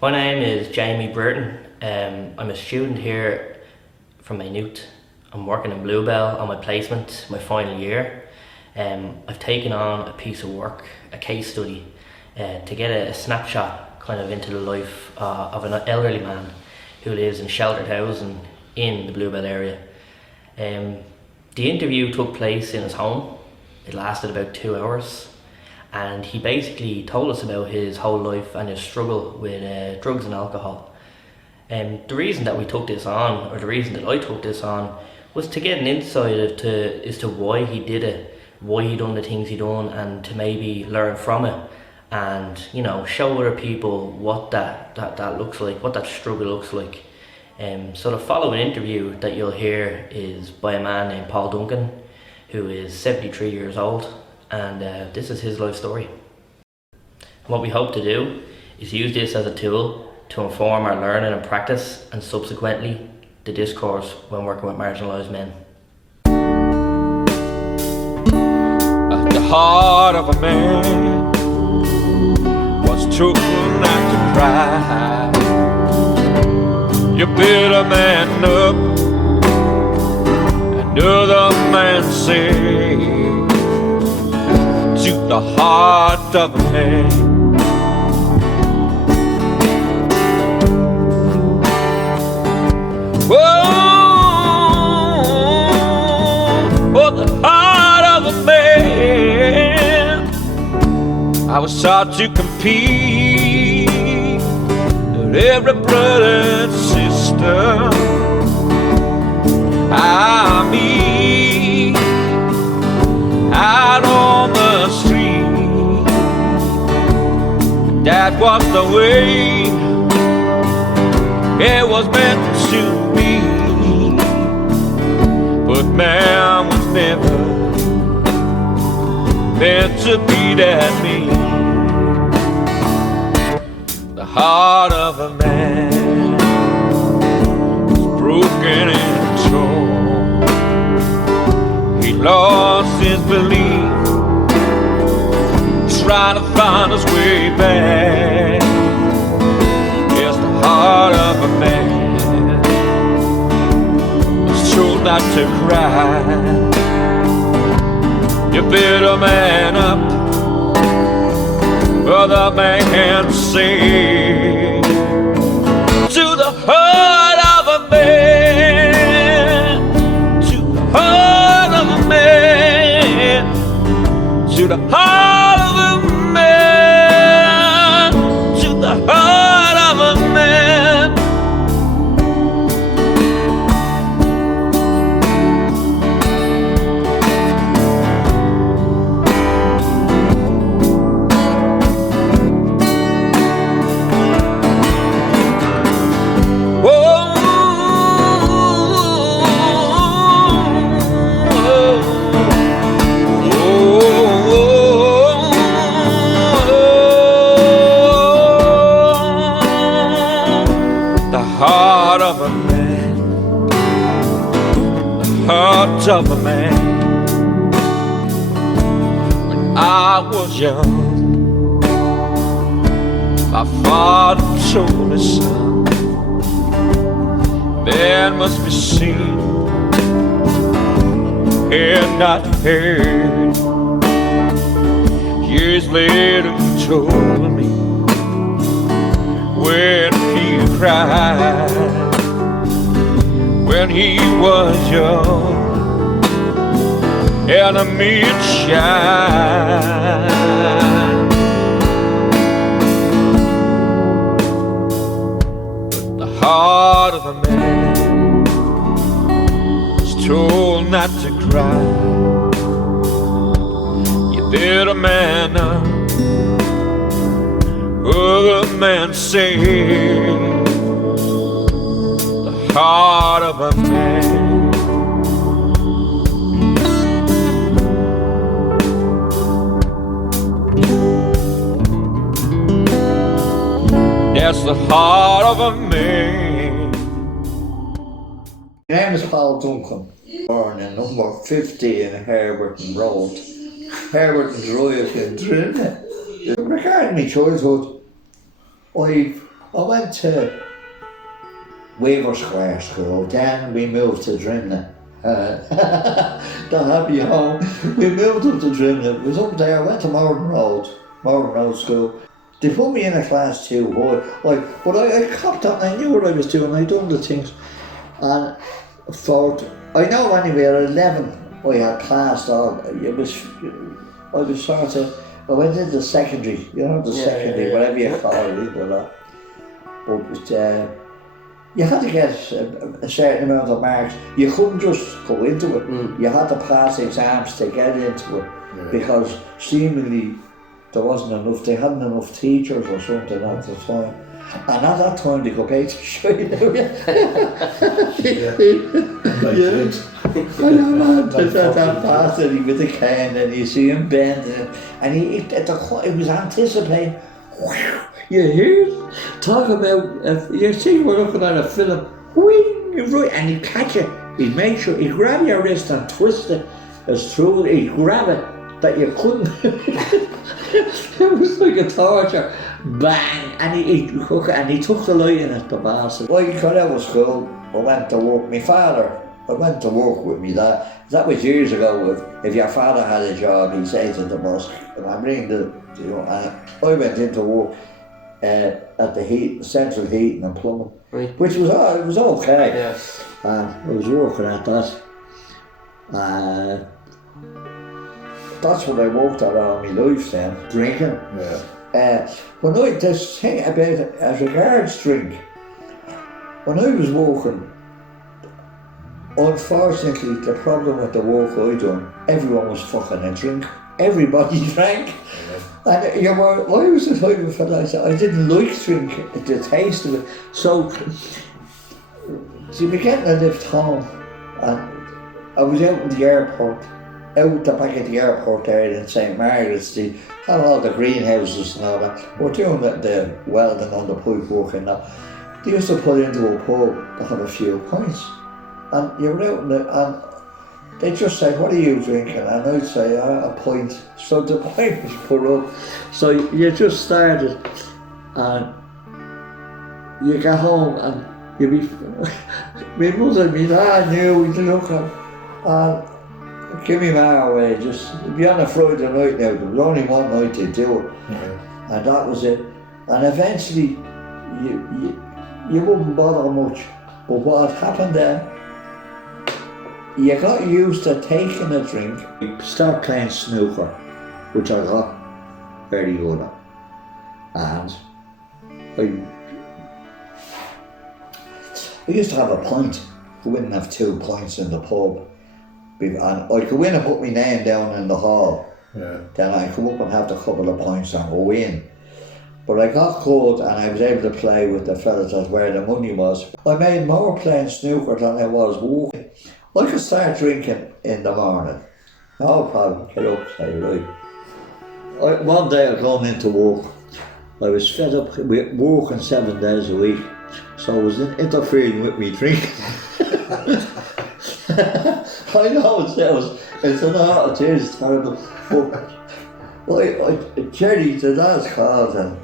My name is Jamie Burton. I'm a student here from Maynooth. I'm working in Bluebell on my placement, my final year. I've taken on a piece of work, a case study, to get a snapshot kind of into the life of an elderly man who lives in sheltered housing in the Bluebell area. The interview took place in his home. It lasted about 2 hours, and he basically told us about his whole life and his struggle with drugs and alcohol. The reason that we took this on, or the reason that I took this on, was to get an insight as to why he did it, why he done the things he done, and to maybe learn from it, and show other people what that looks like, what that struggle looks like. So the following interview that you'll hear is by a man named Paul Duncan, who is 73 years old, and this is his life story. What we hope to do is use this as a tool to inform our learning and practice, and subsequently the discourse when working with marginalised men. At the heart of a man was truth not to cry. You build a man up, another man say, to the heart of a man. Oh, the heart of a man. I was taught to compete with every brother and sister I meet out on the street. That was the way it was meant to be, but man was never meant to be that mean. The heart of a man is broken and torn. He lost his belief, trying to find his way back. Yes, the heart of a man is told not to cry. You build a man up, other man sing. To the heart of a man, to the heart of a man, to the heart of a man, to the heart of a man. Heart of a man, the heart of a man. When I was young, my father told me, son, man must be seen and not heard. Years later he told me, when he cried, when he was young and a midshine. But the heart of a man is told not to cry. You build a man up, other man say, the heart of a man. That's the heart of a man. My name is Paul Duncan, born in number 50 in Herberton Road, Herberton Drive in Trinity. Regarding my childhood, I've I went to Weaver Square School, then we moved to Drimna. The happy home. We moved up to Drimna. It was up there. I went to Morton Road School. They put me in a class too, but I copped on. I knew what I was doing. I done the things, and I know anyway. At 11, I had passed on. I was sort of. I went into secondary. You know, secondary, whatever you call it, But you had to get a certain amount of marks. You couldn't just go into it. You had to pass exams to get into it, because seemingly there wasn't enough. They hadn't enough teachers or something at the time. And at that time they could pay to show you. That bastard with the cane, and you see him bending, and it was anticipating. You hear it? Talk about, you see we're looking at a film, and he'd catch it, he'd make sure, he'd grab your wrist and twist it as through, he'd grab it that you couldn't. It was like a torture. Bang! And he took the light in it, the bastard. Well, you got out of school, I went to work. My father, I went to work with me dad. That was years ago. If your father had a job, he'd say to the boss, I'm bringing and I went into work at the central heating and plumbing, right. Which was it was okay. Yes. I was working at that. That's what I worked at all my life then, drinking. Yeah. When this thing about it, as regards drink, when I was working, unfortunately the problem with the work I done, everyone was fucking a drink. Everybody drank. Yeah. And I was the type of fella, I didn't like drink, the taste of it. So we getting a lift home, and I was out in the airport, out the back of the airport there in St. Margaret's, they had all the greenhouses and all that. We're doing the welding on the pipe work and that. They used to put into a pub to have a few pints. And you were out and they'd just say, what are you drinking? And I'd say, a pint. So the pint was put up. So you just started, and you get home and you'd be, my mother and my dad knew we'd look at, give me my away, just be on a Friday night now. There was only one night to do it, and that was it. And eventually, you wouldn't bother much. But what happened then, you got used to taking a drink. Start playing snooker, which I got very good at, and I used to have a pint. Go in and have 2 pints in the pub. And I'd go in and put my name down in the hall. Yeah. Then I'd come up and have a couple of pints and go in. But I got good, and I was able to play with the fellas that's where the money was. I made more playing snooker than I was walking. I could start drinking in the morning. No problem, get up, say right. One day I was going into work. I was fed up with working 7 days a week. So I was interfering with me drinking. I know it's terrible. But Jerry, the dad's called, and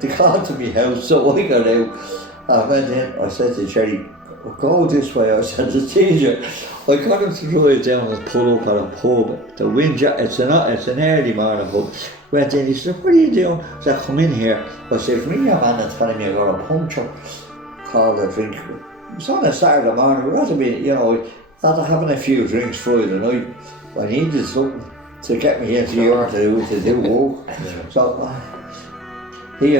they called to me house, so I got out. I went in, I said to Jerry, go this way. I said to teacher, I got him to drive down and pull up at a pub. The wind, it's an early morning pub. Went in, he said, what are you doing? I said, come in here. I said, ring your man and tell him you got a puncture. Called a drink. It was on a Saturday morning. We had to be, after having a few drinks Friday night, I needed something to get me into York to do work. Yeah. So he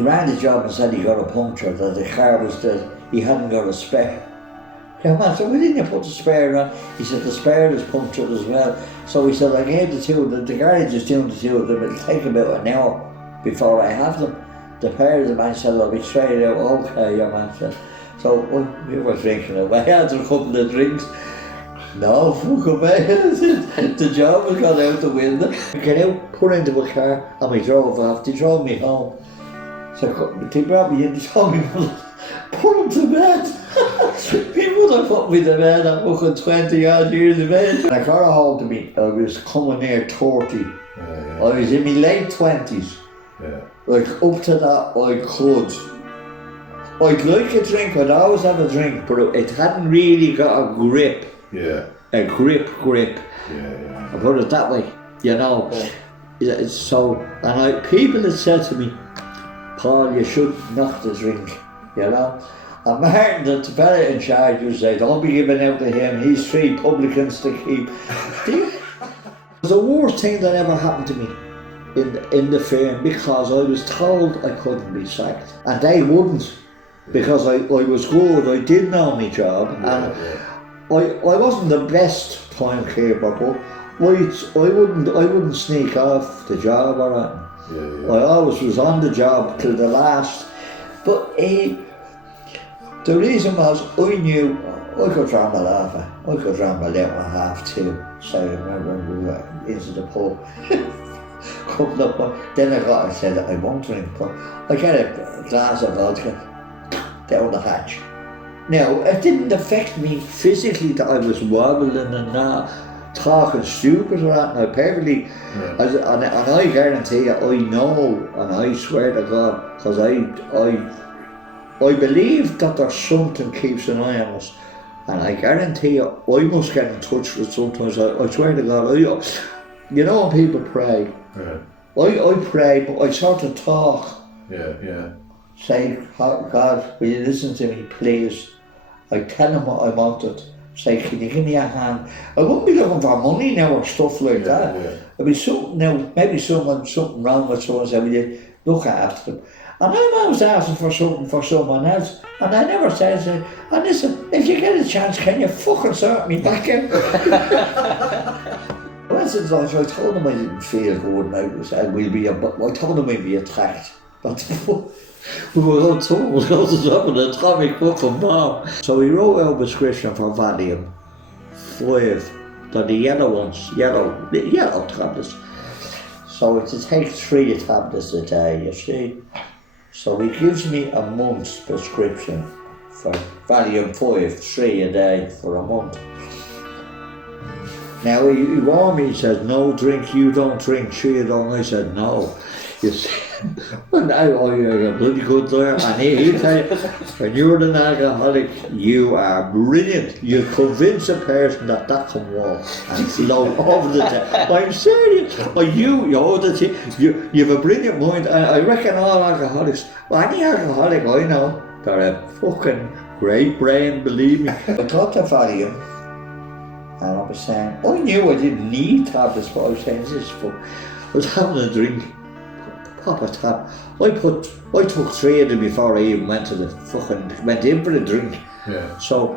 ran the job and said he got a puncture, that the car was dead, he hadn't got a spare. Yeah, man, so why didn't you put the spare on? He said the spare is punctured as well. So he said, I gave the two of them, the garage is doing the two of them, it'll take about an hour before I have them. The pair of the man said, I'll be straight out. Okay, your man said. So we were drinking away after a couple of drinks. No, fuck away. The job was gone out the window. We get out, put into a car, and we drove off. They drove me home. So they brought me in, they told me, put him to bed. People have put me to bed, I'm fucking 20 odd years of age. And I got a hold of me, I was coming near 30. I was in my late 20s. Like up to that I could. I'd like a drink, I'd always have a drink, but it hadn't really got a grip. Yeah. A grip. Yeah. I put it that way, you know. It's so, and people had said to me, Paul, you should knock the drink, you know. And Martin, the fella in charge, would say, don't be giving out to him, he's 3 publicans to keep. It was the worst thing that ever happened to me in the firm, because I was told I couldn't be sacked, and they wouldn't, because I was good, I did know my job, and I wasn't the best timekeeper, but I wouldn't sneak off the job or anything. I always was on the job till the last. But the reason was I knew I could ramble off it. I could ramble out and half too. So I remember when we were into the pub. Coming up, then I said I won't drink, but I get a glass of vodka down the hatch. Now, it didn't affect me physically that I was wobbling and not talking stupid or that. Now, perfectly, and I guarantee you, I know, and I swear to God, because I believe that there's something keeps an eye on us, and I guarantee you, I must get in touch with sometimes. I swear to God, you know when people pray, I pray, but I sort of talk. Say, God, will you listen to me, please? I tell him what I wanted. Say, can you give me a hand? I wouldn't be looking for money now or stuff like that. It'd be something now, maybe something wrong with someone, say, will you look after them? And I'm always asking for something for someone else, and I never say, and listen, if you get a chance, can you fucking sort me back out? Well, since I told him I didn't feel good, and I told him we'd be attacked. We were going to stop an atomic fucking bomb. So he wrote out a prescription for Valium 5, the yellow ones, yellow tablets. So to take 3 tablets a day, you see. So he gives me a month's prescription for Valium 5, 3 a day for a month. Now he warned me, he says, no drink, you don't drink, you don't. I said, no. You see, well now you're a bloody good lawyer, and he'll tell you, when you're an alcoholic, you are brilliant. You convince a person that can walk and float over the top. I'm serious. You have a brilliant mind. I reckon all alcoholics, any alcoholic I know, they're a fucking great brain, believe me. I talked to Valium, and I was saying, I knew I didn't need tablets, but I was saying, I was having a drink. Pop a tab. I took 3 of them before I even went in for the drink. So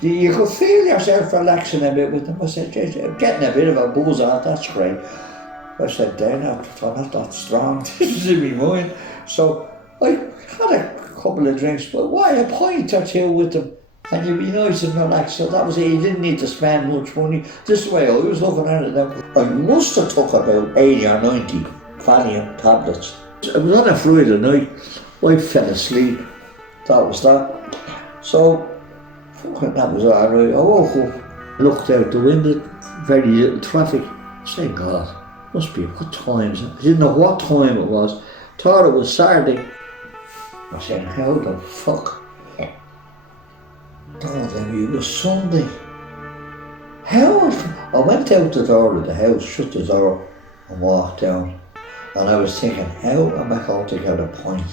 you could feel yourself relaxing a bit with them. I said, getting a bit of a buzz out, that's great. I said, they're not that strong. This is in my mind. So I had a couple of drinks, but why a pint or 2 with them, and you'd be nice and relaxed. So that was it. You didn't need to spend much money. This is the way I was looking at it now. I must have took about 80 or 90 Valium tablets. It was on a Friday night. I fell asleep. That was that. So, fucking that was alright. I woke up, looked out the window, very little traffic. Saying, God, must be what time is it? I didn't know what time it was. Thought it was Saturday. I was saying, how the fuck? God, it was Sunday. How? I went out the door of the house, shut the door, and walked down. And I was thinking, how am I going to get a pint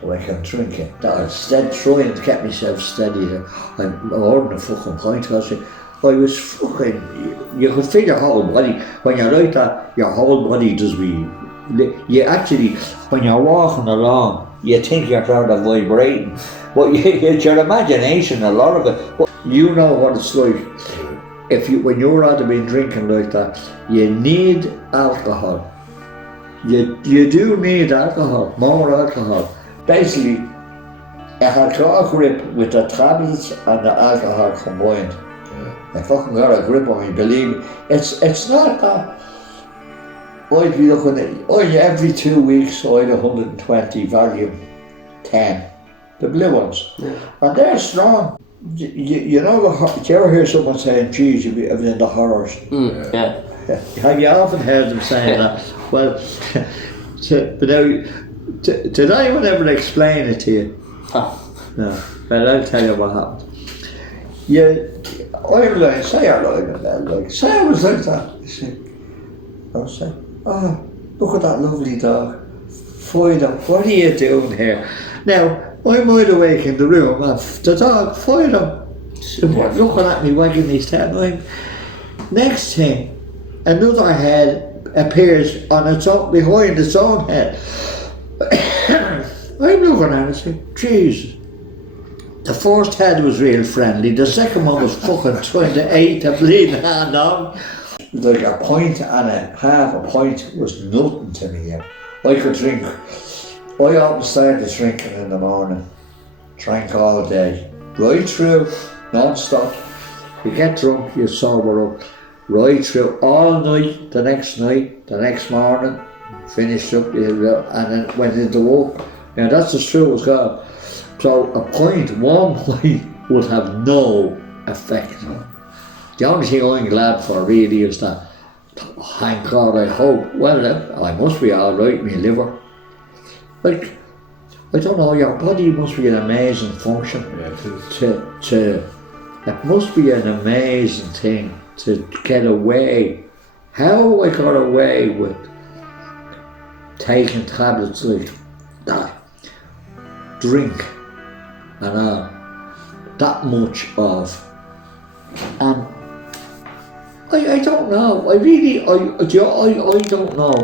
so I can drink it? That instead trying to get myself steady, I ordered a fucking pint. I was fucking, you could feel your whole body. When you're like that, your whole body does be, you actually, when you're walking along, you think you're kind of vibrating. But it's your imagination, a lot of it. But you know what it's like. When you're out of being drinking like that, you need alcohol. You do need alcohol, more alcohol. Basically, it had got a grip with the tablets and the alcohol combined. I fucking got a grip on me, believe me. It's not that. I'd be looking at, every 2 weeks I had 120 Valium 10, the blue ones. And they're strong. You know, do you ever hear someone saying, geez, you've been in the horrors? Yeah. Have you often heard them saying that? Well, But now, did anyone ever explain it to you? No. Well, I'll tell you what happened. Yeah, I'm like, say I like it, like, say I was like that. You see, I was saying, oh, look at that lovely dog. Fido, what are you doing here? Now, I'm wide awake in the room, and the dog, Fido, looking at me, wagging his tail. Next thing, another head appears on its own, behind its own head. I'm looking at it and saying, Jesus. The first head was real friendly, the second one was fucking trying to eat a bleeding hand on. Like a pint and a half a pint was nothing to me. Yeah. I could drink. I often started drinking in the morning. Drank all day. Right through, non-stop. You get drunk, you sober up. Right through all night, the next morning, finished up, and then went into work. Yeah, that's as true as God. So one pint would have no effect. The only thing I'm glad for really is that, thank God, I hope, well, I must be alright, my liver. Like, I don't know, your body must be an amazing function. Yeah, it is. It must be an amazing thing to get away. How I got away with taking tablets like that, drink, and that much of, and I don't know. I don't know.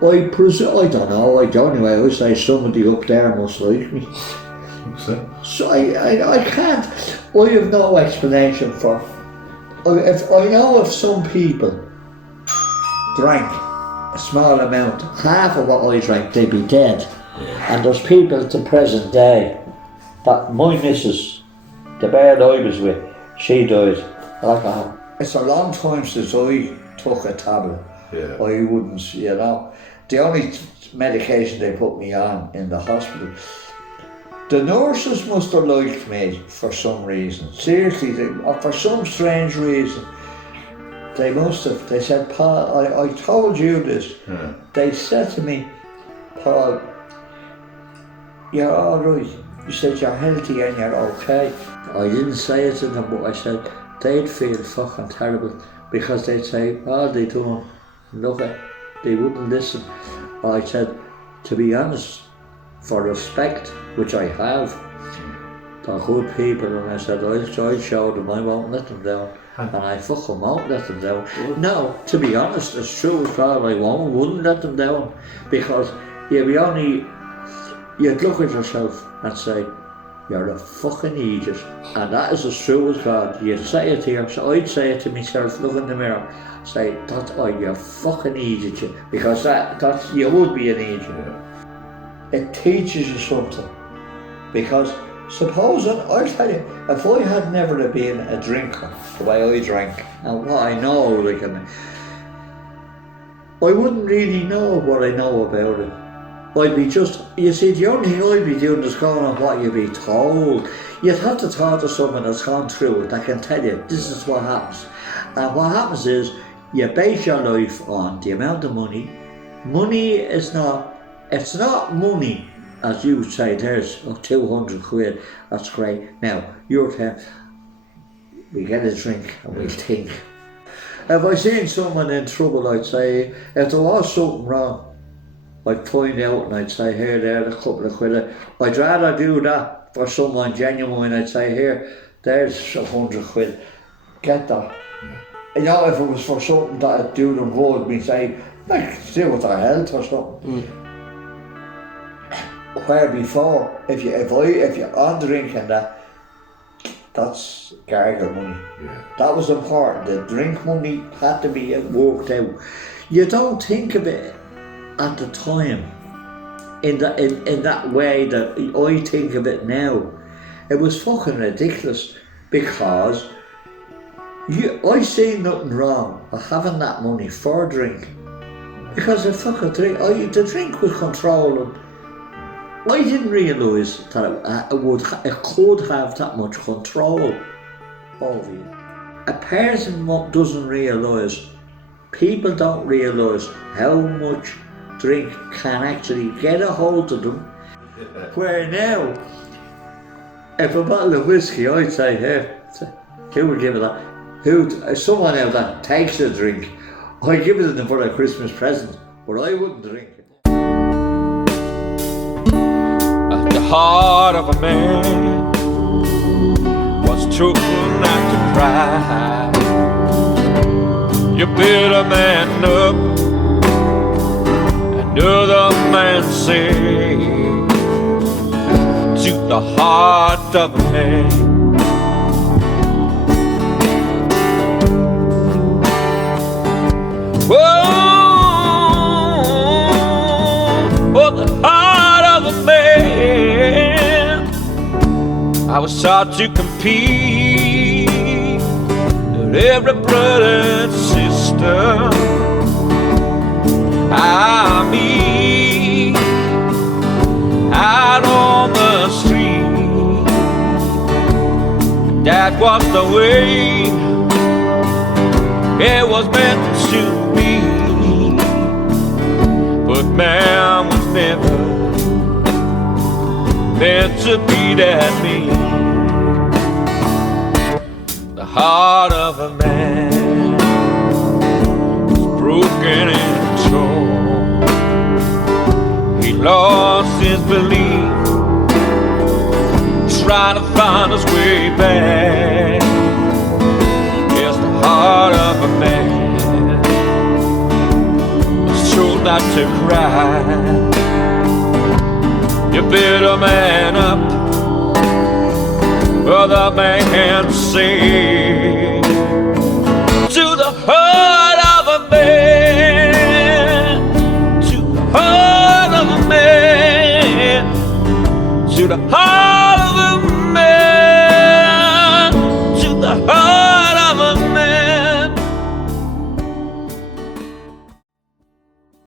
I presume, I don't know. Anyway, I say somebody up there must like me. So I can't. I have no explanation for. If I know if some people drank a small amount, half of what I drank, they'd be dead. And there's people to present day. That my missus, the bird I was with, she died alcohol. It's a long time since I took a tablet. Yeah. I wouldn't, you know. The only medication they put me on in the hospital, the nurses must have liked me for some reason. Seriously, for some strange reason. They must have. They said, Paul, I told you this. Yeah. They said to me, Paul, you're all right. You said you're healthy and you're okay. I didn't say it to them, but I said they'd feel fucking terrible because they'd say, oh, they doing nothing. They wouldn't listen. I said, to be honest, for respect, which I have, they're good people, and I said, I'll show them, I won't let them down. And I fucking won't let them down. No, to be honest, it's true as well, I wouldn't let them down. Because you'd look at yourself and say, you're a fucking idiot. And that is as true as God. You'd say it to yourself, I'd say it to myself, look in the mirror, say, you're a fucking idiot. Because you would be an idiot. Yeah. It teaches you something. Because supposing, I'll tell you, if I had never been a drinker, the way I drank, and what I know, like, I wouldn't really know what I know about it. I'd be just, you see, the only thing I'd be doing is going on what you'd be told. You'd have to talk to someone that's gone through it that can tell you, this is what happens. And what happens is, you base your life on the amount of money. Money is not, it's not money, as you would say, there's 200 quid, that's great. Now, you're telling, we get a drink and we think. If I seen someone in trouble, I'd say, if there was something wrong, I'd point out and I'd say, here, there's a couple of quid. I'd rather do that for someone genuine. I'd say, here, there's 100 quid, get that. You know, if it was for something that'd do them good, we'd say, like, do with their health or something. Where before, if you're on drinking that's gargle money. Yeah. That was important. The drink money had to be worked out. You don't think of it at the time in that way that I think of it now. It was fucking ridiculous because I see nothing wrong with having that money for a drink. Because the fucking drink, the drink was controlling. I didn't realise that it could have that much control over you. A person doesn't realise, people don't realise how much drink can actually get a hold of them. Where now, if a bottle of whiskey, I'd say, here, who would give it that? Someone else that takes a drink, I'd give it to them for a Christmas present, but I wouldn't drink it. The heart of a man was too not to cry. You build a man up, another man say, to the heart of a man. Oh, the heart of a man. I was taught to compete with every brother and sister I meet out on the street. That was the way it was meant to be. But man was never meant to be that mean. The heart of a man was broken and torn. He lost his belief, trying to find his way back. Yes, the heart of a man not to cry. You build a man up, other man sing. To the heart of a man, to the heart of a man, to the heart